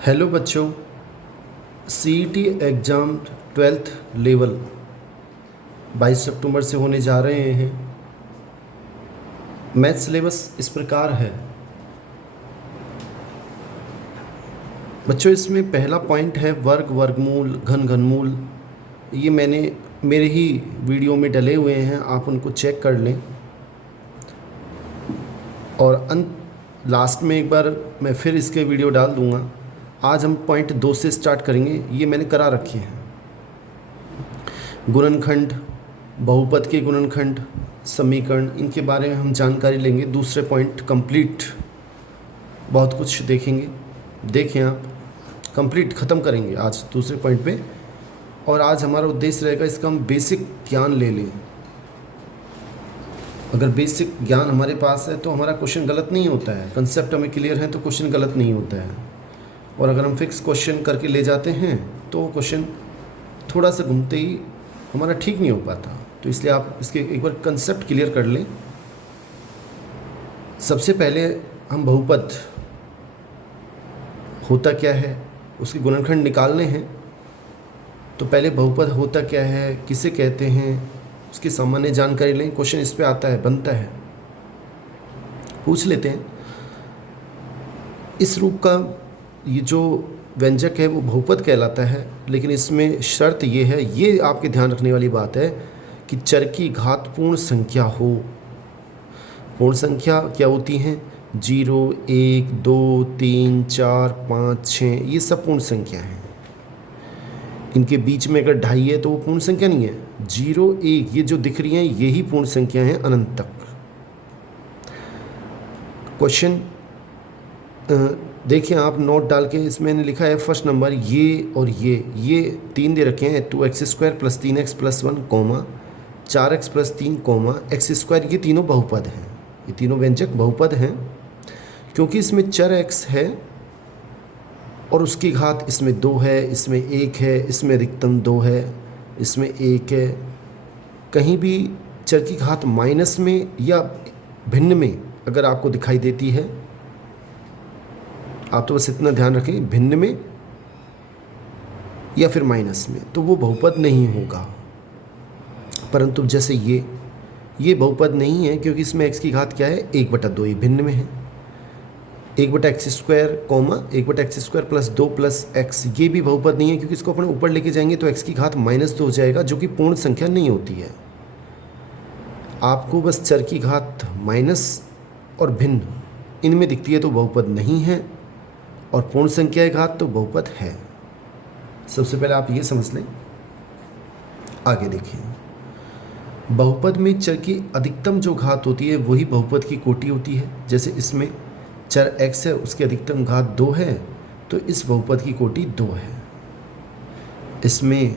Hello बच्चों, CET exam 12th level 22 अक्टूबर से होने जा रहे हैं। मैथ सिलेबस इस प्रकार है बच्चों। इसमें पहला पॉइंट है वर्ग, वर्गमूल, घन, घनमूल। ये मैंने मेरे ही वीडियो में डले हुए हैं, आप उनको चेक कर लें। और अंत लास्ट में एक बार मैं फिर इसके वीडियो डाल दूँगा। आज हम पॉइंट 2 से स्टार्ट करेंगे, ये मैंने करा रखे हैं। गुणनखंड, बहुपद के गुणनखंड, समीकरण, इनके बारे में हम जानकारी लेंगे। दूसरे पॉइंट कंप्लीट, बहुत कुछ देखेंगे। देखें आप, कंप्लीट ख़त्म करेंगे आज दूसरे पॉइंट पे। और आज हमारा उद्देश्य रहेगा इसका हम बेसिक ज्ञान ले लें। अगर बेसिक ज्ञान हमारे पास है तो हमारा क्वेश्चन गलत नहीं होता है। कंसेप्ट हमें क्लियर है तो क्वेश्चन गलत नहीं होता है। और अगर हम फिक्स क्वेश्चन करके ले जाते हैं तो क्वेश्चन थोड़ा सा घूमते ही हमारा ठीक नहीं हो पाता। तो इसलिए आप इसके एक बार कंसेप्ट क्लियर कर लें। सबसे पहले हम बहुपद होता क्या है, उसके गुणनखंड निकालने हैं। तो पहले बहुपद होता क्या है, किसे कहते हैं, उसकी सामान्य जानकारी लें। क्वेश्चन इस पे आता है, बनता है, पूछ लेते हैं। इस रूप का ये जो व्यंजक है वो बहुपद कहलाता है। लेकिन इसमें शर्त ये है, ये आपके ध्यान रखने वाली बात है कि चर की घात पूर्ण संख्या हो। पूर्ण संख्या क्या होती हैं? 0, 1, 2, 3, 4, 5, 6, ये सब पूर्ण संख्या हैं। इनके बीच में अगर ढाई है तो वो पूर्ण संख्या नहीं है। 0, 1 ये जो दिख रही हैं यही पूर्ण संख्या हैं अनंत तक। क्वेश्चन देखिए आप नोट डाल के, इसमें मैंने लिखा है फर्स्ट नंबर ये और ये 3 दे रखे हैं। 2x² + 3x + 1, 4x + 3, x²। ये तीनों बहुपद हैं, ये तीनों व्यंजक बहुपद हैं। क्योंकि इसमें चर x है और उसकी घात इसमें 2 है, इसमें 1 है, इसमें अधिकतम 2 है, इसमें 1 है। कहीं भी चर की घात माइनस में या भिन्न में अगर आपको दिखाई देती है, आप तो बस इतना ध्यान रखें, भिन्न में या फिर माइनस में, तो वो बहुपद नहीं होगा। परंतु जैसे ये बहुपद नहीं है क्योंकि इसमें x की घात क्या है, 1/2, ये भिन्न में है। 1/x², 1/x² + 2 + x, ये भी बहुपद नहीं है क्योंकि इसको अपने ऊपर लेके जाएंगे तो x की घात -2 हो जाएगा, जो कि पूर्ण संख्या नहीं होती है। आपको बस चर की घात माइनस और भिन्न इनमें दिखती है तो बहुपद नहीं है, और पूर्ण संख्या की घात तो बहुपद है। सबसे पहले आप ये समझ लें। आगे देखिए, बहुपद में चर की अधिकतम जो घात होती है वही बहुपद की कोटि होती है। जैसे इसमें चर x है, उसकी अधिकतम घात 2 है, तो इस बहुपद की कोटि 2 है। इसमें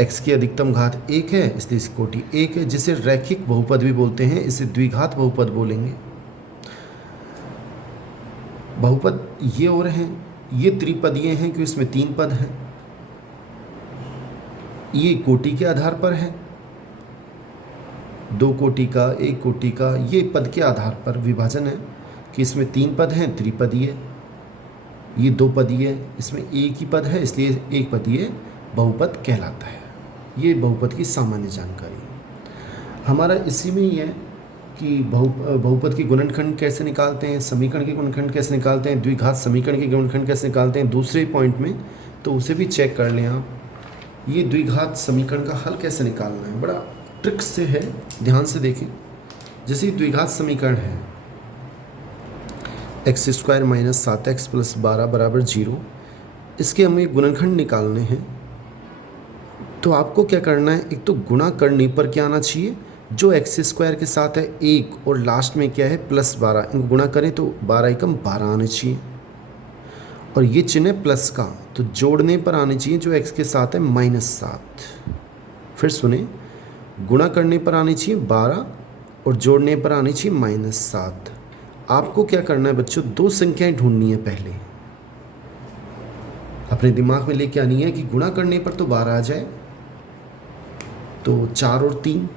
x की अधिकतम घात 1 है, इसलिए इसकी कोटि 1 है, जिसे रैखिक बहुपद भी बोलते हैं। इसे द्विघात बहुपद बोलेंगे। बहुपद ये और हैं, ये त्रिपदीय हैं क्योंकि इसमें 3 पद हैं। ये कोटि के आधार पर है, 2 कोटि का, 1 कोटि का, ये पद के आधार पर विभाजन है कि इसमें 3 पद हैं, त्रिपदीय। ये 2 पदीय, इसमें 1 ही पद है, इसलिए 1 पदीय बहुपद कहलाता है। ये बहुपद की सामान्य जानकारी हमारा इसी में ही है कि बहुपद के गुणनखंड कैसे निकालते हैं, समीकरण के गुणनखंड कैसे निकालते हैं, द्विघात समीकरण के गुणनखंड कैसे निकालते हैं दूसरे पॉइंट में, तो उसे भी चेक कर लें आप। ये द्विघात समीकरण का हल कैसे निकालना है, बड़ा ट्रिक से है, ध्यान से देखें। जैसे द्विघात समीकरण है x² - 7x + 12 = 0, इसके हमें गुणनखंड निकालने हैं। तो आपको क्या करना है, एक तो गुणा करने पर क्या आना चाहिए, जो x² के साथ है 1 और लास्ट में क्या है +12, इनको गुणा करें तो 12 × 12 आने चाहिए। और ये चिन्ह है प्लस का, तो जोड़ने पर आने चाहिए जो x के साथ है -7। फिर सुने, गुणा करने पर आनी चाहिए 12 और जोड़ने पर आनी चाहिए -7। आपको क्या करना है बच्चों, 2 संख्याएं ढूंढनी है। पहले अपने दिमाग में लेके आनी है कि गुणा करने पर तो 12 आ जाए, तो 4 और 3,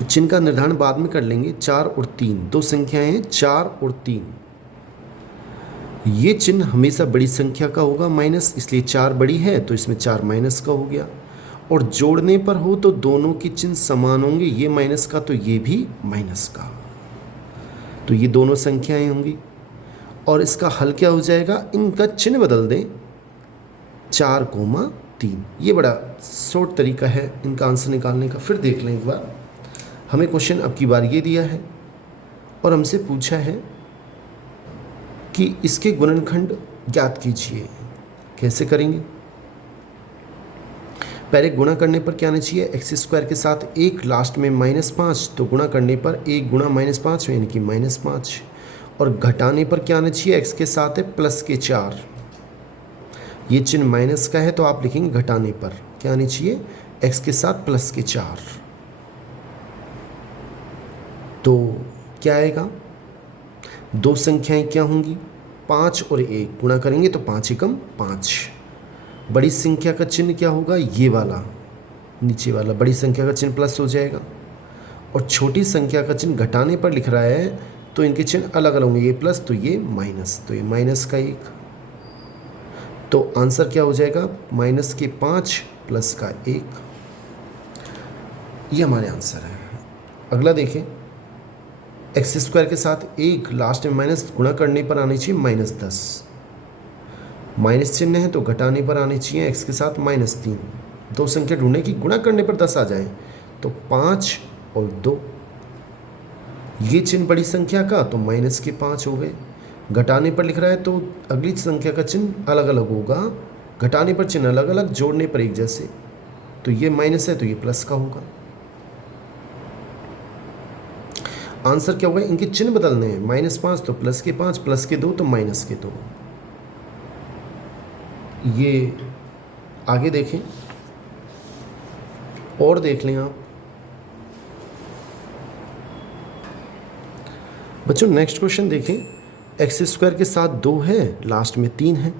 चिन्ह का निर्धारण बाद में कर लेंगे। 4 और 3 2 संख्याएं हैं, 4 और 3। ये चिन्ह हमेशा बड़ी संख्या का होगा माइनस, इसलिए 4 बड़ी है तो इसमें 4 माइनस का हो गया। और जोड़ने पर हो तो दोनों के चिन्ह समान होंगे, ये माइनस का तो ये भी माइनस का, तो ये दोनों संख्याएं होंगी। और इसका हल क्या हो जाएगा, इनका चिन्ह बदल दें 4,3। ये बड़ा शॉर्ट तरीका है इनका आंसर निकालने का। फिर देख लें एक बार, हमें क्वेश्चन अब की बार ये दिया है और हमसे पूछा है कि इसके गुणनखंड ज्ञात कीजिए। कैसे करेंगे, पहले गुणा करने पर क्या आना चाहिए, एक्स स्क्वायर के साथ 1 लास्ट में -5, तो गुणा करने पर 1 गुणा -5 यानी कि -5। और घटाने पर क्या आना चाहिए, एक्स के साथ है प्लस के 4, ये चिन्ह माइनस का है तो आप लिखेंगे घटाने पर क्या आनी चाहिए, एक्स के साथ प्लस के 4। तो क्या आएगा, दो संख्याएं क्या होंगी, 5 और 1 गुणा करेंगे तो 5 एकम 5। बड़ी संख्या का चिन्ह क्या होगा, ये वाला नीचे वाला, बड़ी संख्या का चिन्ह प्लस हो जाएगा। और छोटी संख्या का चिन्ह घटाने पर लिख रहा है तो इनके चिन्ह अलग अलग होंगे, ये प्लस तो ये माइनस, तो ये माइनस का 1। तो आंसर क्या हो जाएगा, -5 प्लस का 1। ये हमारे आंसर है। अगला देखें, एक्स स्क्वायर के साथ 1 लास्ट में माइनस, गुणा करने पर आनी चाहिए -10, माइनस चिन्ह है तो घटाने पर आनी चाहिए एक्स के साथ -3। दो संख्या ढूंढने की गुणा करने पर 10 आ जाए तो 5 और 2, ये चिन्ह बड़ी संख्या का तो -5 हो गए। घटाने पर लिख रहा है तो अगली संख्या का चिन्ह अलग अलग होगा, घटाने पर चिन्ह अलग अलग, जोड़ने पर एक जैसे, तो ये माइनस है तो ये प्लस का होगा। आंसर क्या होगा, इनके चिन्ह बदलने हैं, -5 तो प्लस के 5, प्लस के 2 तो माइनस के 2। ये आगे देखें और देख लें आप बच्चों। नेक्स्ट क्वेश्चन देखें, एक्स स्क्वायर के साथ 2 है, लास्ट में 3 है,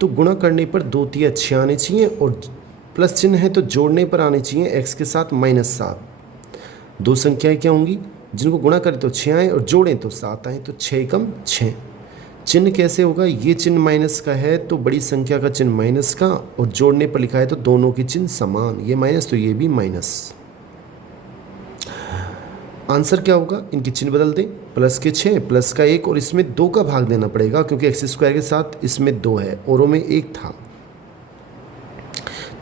तो गुणा करने पर 2 तिया 6 आने चाहिए और प्लस चिन्ह है तो जोड़ने पर आने चाहिए एक्स के साथ -7। दो संख्याएं क्या होंगी, जिनको गुणा करें तो 6 आए और जोड़ें तो 7 आए, तो 6 एकम 6। चिन्ह कैसे होगा, ये चिन्ह माइनस का है तो बड़ी संख्या का चिन्ह माइनस का, और जोड़ने पर लिखा है तो दोनों के चिन्ह समान, ये माइनस तो ये भी माइनस। आंसर क्या होगा, इनके चिन्ह बदल दें, प्लस के 6 प्लस का 1 और इसमें 2 का भाग देना पड़ेगा क्योंकि एक्स स्क्वायर के साथ इसमें 2 है, औरों में 1 था,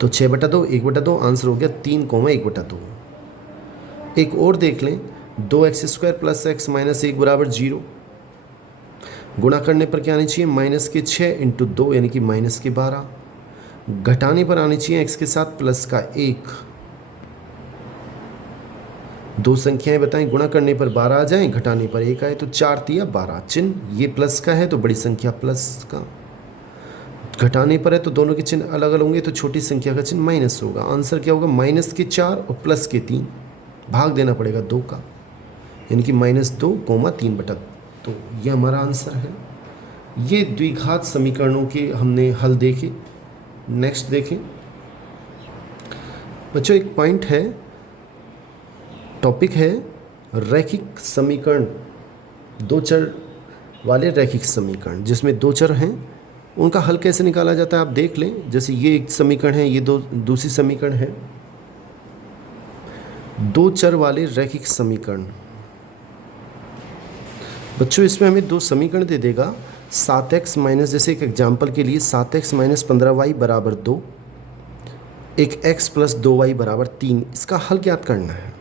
तो 6/2 1/2, आंसर हो गया 3,1/2। एक और देख लें, 2x² प्लस x माइनस 1 बराबर 0। गुणा करने पर क्या आनी चाहिए, -6 × 2 यानी कि -12। घटाने पर आनी चाहिए x के साथ प्लस का 1। दो संख्याएं बताएं, गुणा करने पर 12 आ जाएं, घटाने पर 1 आए, तो 4 तिया 12। चिन्ह ये प्लस का है तो बड़ी संख्या प्लस का, घटाने पर है तो दोनों के चिन्ह अलग अलग होंगे तो छोटी संख्या का चिन्ह माइनस होगा। आंसर क्या होगा, -4 और प्लस के 3, भाग देना पड़ेगा 2 का, यानी कि -2, 3/2। तो ये हमारा आंसर है। ये द्विघात समीकरणों के हमने हल देखे। नेक्स्ट देखें बच्चों, एक पॉइंट है, टॉपिक है रैखिक समीकरण, दो चर वाले रैखिक समीकरण जिसमें 2 चर हैं, उनका हल कैसे निकाला जाता है आप देख लें। जैसे ये एक समीकरण है, ये दूसरी समीकरण है। 2 चर वाले रैखिक समीकरण बच्चों, इसमें हमें 2 समीकरण दे देगा, 7x माइनस, जैसे एक एग्जाम्पल के लिए 7x माइनस 15y बराबर 2, एक x प्लस 2y बराबर 3। इसका हल ज्ञात करना है।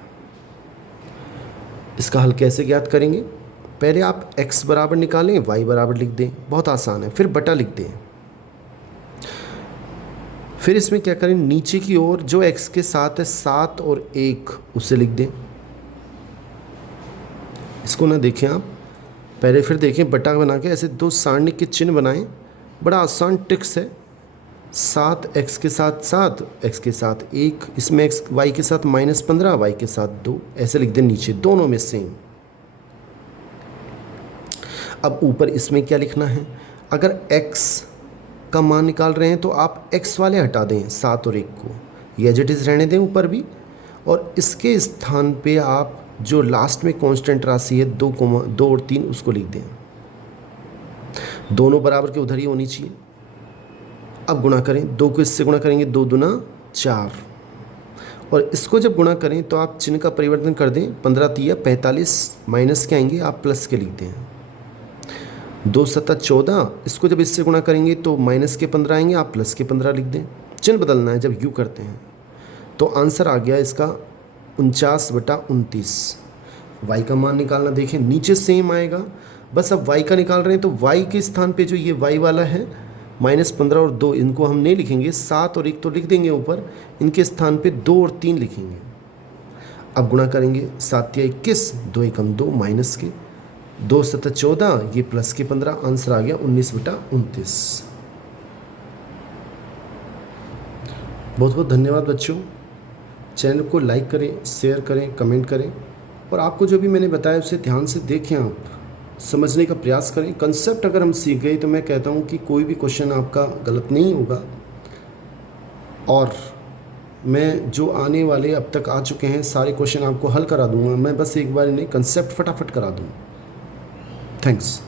इसका हल कैसे ज्ञात करेंगे, पहले आप x बराबर निकालें, y बराबर लिख दें, बहुत आसान है, फिर बटा लिख दें। फिर इसमें क्या करें, नीचे की ओर जो x के साथ है 7 और 1 उसे लिख दें। इसको ना देखें आप, पहले फिर देखें, बटा बना के ऐसे 2 सारणी के चिन्ह बनाएं, बड़ा आसान ट्रिक्स है। 7x के साथ 7, x के साथ 1, इसमें x y के साथ -15, y के साथ 2, ऐसे लिख दें नीचे, दोनों में सेम। अब ऊपर इसमें क्या लिखना है, अगर x का मान निकाल रहे हैं तो आप x वाले हटा दें 7 और 1 को, ये एज इट इज़ रहने दें ऊपर भी, और इसके स्थान पे आप जो लास्ट में कांस्टेंट राशि है 2 और 3 उसको लिख दें। दोनों बराबर के उधर ही होनी चाहिए। अब गुणा करें, 2 को इससे गुणा करेंगे, 2 दूना 4, और इसको जब गुणा करें तो आप चिन्ह का परिवर्तन कर दें, 15 तिया 45, माइनस के आएंगे, आप प्लस के लिखते हैं। 2 सत्ता 14, इसको जब इससे गुणा करेंगे तो माइनस के 15 आएंगे, आप प्लस के 15 लिख दें। चिन्ह बदलना है जब यू करते हैं। तो आंसर आ गया इसका 49/29। y का मान निकालना, देखें नीचे सेम आएगा, बस अब y का निकाल रहे हैं तो y के स्थान पे जो ये y वाला है -15 और 2, इनको हम नहीं लिखेंगे, 7 और 1 तो लिख देंगे ऊपर, इनके स्थान पे 2 और 3 लिखेंगे। अब गुणा करेंगे, 7 या 21, 2 एकम 2, माइनस के 2 सत्ता 14, ये प्लस के 15, आंसर आ गया 19/29। बहुत बहुत धन्यवाद बच्चों। चैनल को लाइक करें, शेयर करें, कमेंट करें, और आपको जो भी मैंने बताया उसे ध्यान से देखें, आप समझने का प्रयास करें। कंसेप्ट अगर हम सीख गए तो मैं कहता हूँ कि कोई भी क्वेश्चन आपका गलत नहीं होगा। और मैं जो आने वाले अब तक आ चुके हैं सारे क्वेश्चन आपको हल करा दूँगा, मैं बस एक बार इन्हें कंसेप्ट फटाफट करा दूँ। थैंक्स।